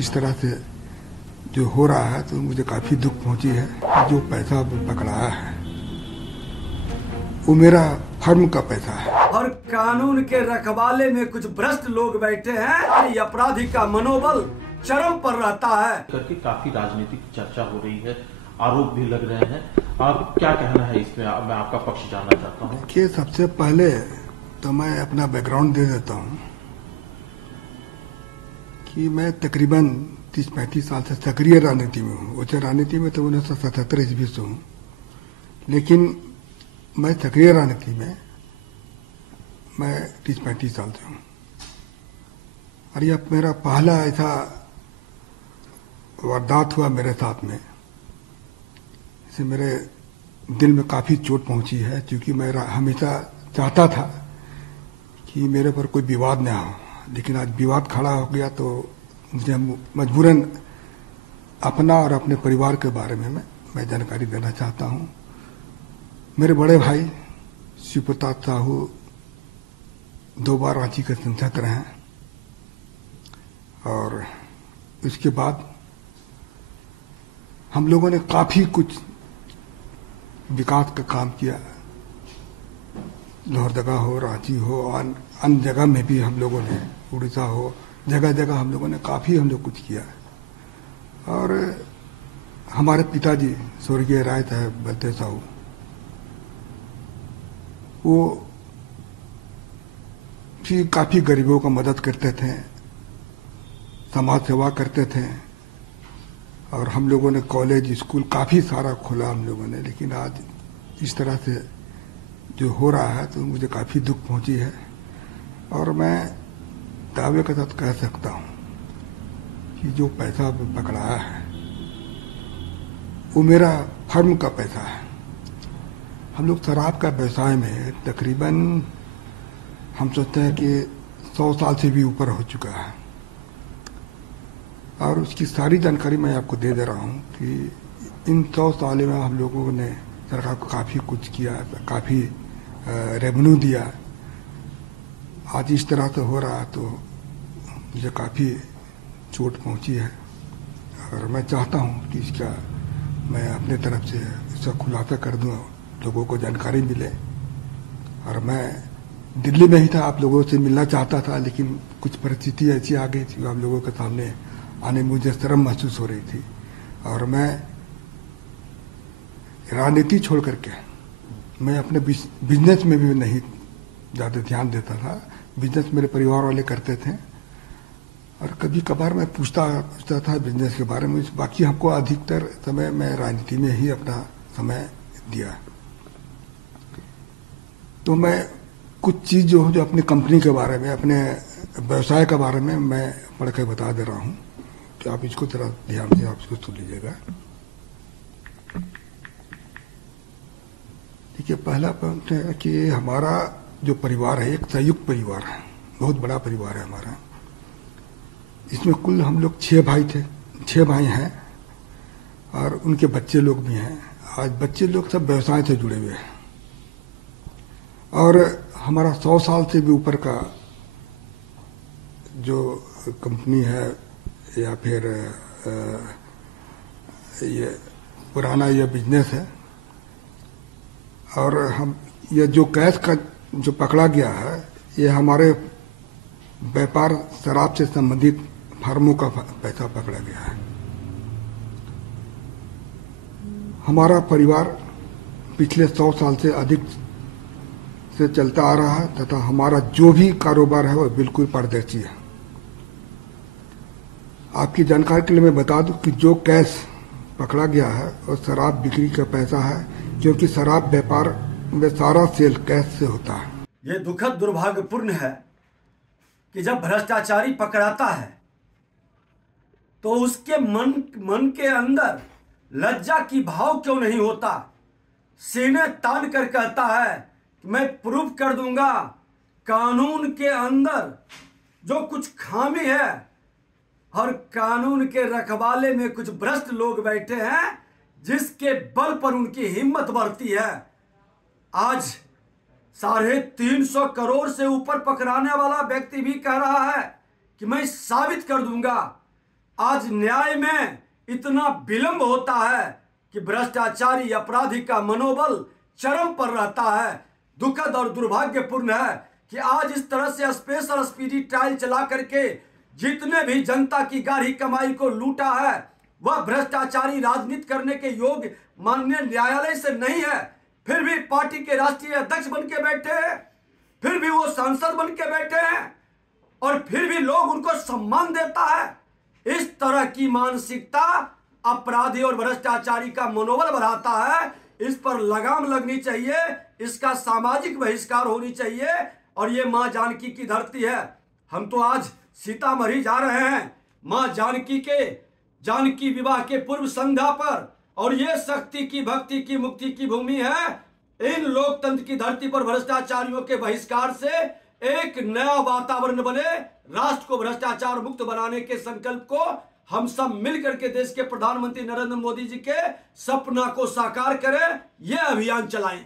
इस तरह से जो हो रहा है तो मुझे काफ़ी दुख पहुंची है। जो पैसा पकड़ाया है वो मेरा फर्म का पैसा है और कानून के रखवाले में कुछ भ्रष्ट लोग बैठे हैं। ये अपराधी का मनोबल चरम पर रहता है। करके काफी राजनीतिक चर्चा हो रही है, आरोप भी लग रहे हैं। आप क्या कहना है इसमें? मैं आपका पक्ष जानना चाहता हूँ। कि सबसे पहले तो मैं अपना बैकग्राउंड दे देता हूँ कि मैं तकरीबन 30-35 साल से सक्रिय राजनीति में हूँ। उच्च राजनीति में तो 1977 ईस्वी से हूँ, लेकिन मैं सक्रिय राजनीति में मैं 30-35 साल से हूँ। और यह मेरा पहला ऐसा वारदात हुआ मेरे साथ में, इससे मेरे दिल में काफ़ी चोट पहुंची है, क्योंकि मैं हमेशा चाहता था कि मेरे पर कोई विवाद न हो, लेकिन आज विवाद खड़ा हो गया तो मुझे मजबूरन अपना और अपने परिवार के बारे में मैं जानकारी देना चाहता हूँ। मेरे बड़े भाई शिव प्रताप साहू 2 बार रांची के सांसद रहे हैं, और उसके बाद हम लोगों ने काफ़ी कुछ विकास का काम किया। लोहरदगा हो, रांची हो, अन्य जगह में भी हम लोगों ने, उड़ीसा हो, जगह जगह हम लोगों ने काफ़ी कुछ किया। और हमारे पिताजी स्वर्गीय राय साहब बलदेव साहू, वो भी काफ़ी गरीबों का मदद करते थे, समाज सेवा करते थे, और हम लोगों ने कॉलेज स्कूल काफ़ी सारा खोला हम लोगों ने। लेकिन आज इस तरह से जो हो रहा है तो मुझे काफ़ी दुख पहुंची है, और मैं दावे के साथ कह सकता हूं कि जो पैसा पकड़ाया है वो मेरा फर्म का पैसा है। हम लोग शराब का व्यवसाय में तकरीबन हम सोचते हैं कि 100 साल से भी ऊपर हो चुका है, और उसकी सारी जानकारी मैं आपको दे रहा हूँ कि इन 100 सालों में हम लोगों ने सरकार को काफ़ी कुछ किया, काफ़ी रेवेन्यू दिया। आज इस तरह से हो रहा तो मुझे काफ़ी चोट पहुँची है, और मैं चाहता हूँ कि इसका मैं अपने तरफ से इसका खुलासा कर दूँ, लोगों को जानकारी मिले। और मैं दिल्ली में ही था, आप लोगों से मिलना चाहता था, लेकिन कुछ परिस्थिति ऐसी आ गई थी, आप लोगों के सामने आने में मुझे शर्म महसूस हो रही थी। और मैं राजनीति छोड़ करके मैं अपने बिजनेस में भी नहीं ज़्यादा ध्यान देता था। बिजनेस मेरे परिवार वाले करते थे, और कभी कभार मैं पूछता था बिजनेस के बारे में। बाकी हमको अधिकतर समय मैं राजनीति में ही अपना समय दिया। तो मैं कुछ चीज़ जो अपनी कंपनी के बारे में, अपने व्यवसाय के बारे में मैं पढ़ के बता दे रहा हूँ, तो आप इसको जरा ध्यान से आप इसको सुन लीजिएगा। देखिए, पहला पॉइंट है कि हमारा जो परिवार है एक संयुक्त परिवार है, बहुत बड़ा परिवार है हमारा। इसमें कुल हम लोग 6 भाई थे, 6 भाई हैं, और उनके बच्चे लोग भी हैं। आज बच्चे लोग सब व्यवसाय से जुड़े हुए हैं, और हमारा 100 साल से भी ऊपर का जो कंपनी है या फिर ये पुराना ये बिजनेस है। और हम ये जो कैश का जो पकड़ा गया है, ये हमारे व्यापार शराब से संबंधित फर्मों का पैसा पकड़ा गया है। हमारा परिवार पिछले 100 साल से अधिक से चलता आ रहा है, तथा हमारा जो भी कारोबार है वो बिल्कुल पारदर्शी है। आपकी जानकारी के लिए मैं बता दूं कि जो कैश पकड़ा गया है और शराब बिक्री का पैसा है, क्योंकि शराब व्यापार में सारा सेल कैश से होता है। ये दुखद दुर्भाग्यपूर्ण है कि जब भ्रष्टाचारी पकड़ाता है तो उसके मन के अंदर लज्जा की भाव क्यों नहीं होता। सीने तान कर कहता है कि मैं प्रूव कर दूंगा कानून के अंदर जो कुछ खामी है, और कानून के रखवाले में कुछ भ्रष्ट लोग बैठे हैं जिसके बल पर उनकी हिम्मत बढ़ती है। आज 350 करोड़ से ऊपर पकड़ाने वाला व्यक्ति भी कह रहा है कि मैं साबित कर दूंगा आज न्याय में इतना विलंब होता है कि भ्रष्टाचारी अपराधी का मनोबल चरम पर रहता है। दुखद और दुर्भाग्यपूर्ण है कि आज इस तरह से स्पेशल स्पीडी ट्रायल चला करके जितने भी जनता की गाढ़ी कमाई को लूटा है वह भ्रष्टाचारी राजनीति करने के योग्य माननीय न्यायालय से नहीं है। फिर भी पार्टी के राष्ट्रीय अध्यक्ष बन के बैठे हैं, फिर भी वो सांसद बन के बैठे हैं और फिर भी लोग उनको सम्मान देता है। इस तरह की मानसिकता अपराधी और भ्रष्टाचारी का मनोबल बढ़ाता है। इस पर लगाम लगनी चाहिए, इसका सामाजिक बहिष्कार होनी चाहिए। और ये मां जानकी की धरती है। हम तो आज सीतामढ़ी जा रहे हैं मां जानकी के जानकी विवाह के पूर्व संध्या पर, और ये शक्ति की भक्ति की मुक्ति की भूमि है। इन लोकतंत्र की धरती पर भ्रष्टाचारियों के बहिष्कार से एक नया वातावरण बने, राष्ट्र को भ्रष्टाचार मुक्त बनाने के संकल्प को हम सब मिलकर के देश के प्रधानमंत्री नरेंद्र मोदी जी के सपना को साकार करें, यह अभियान चलाएं।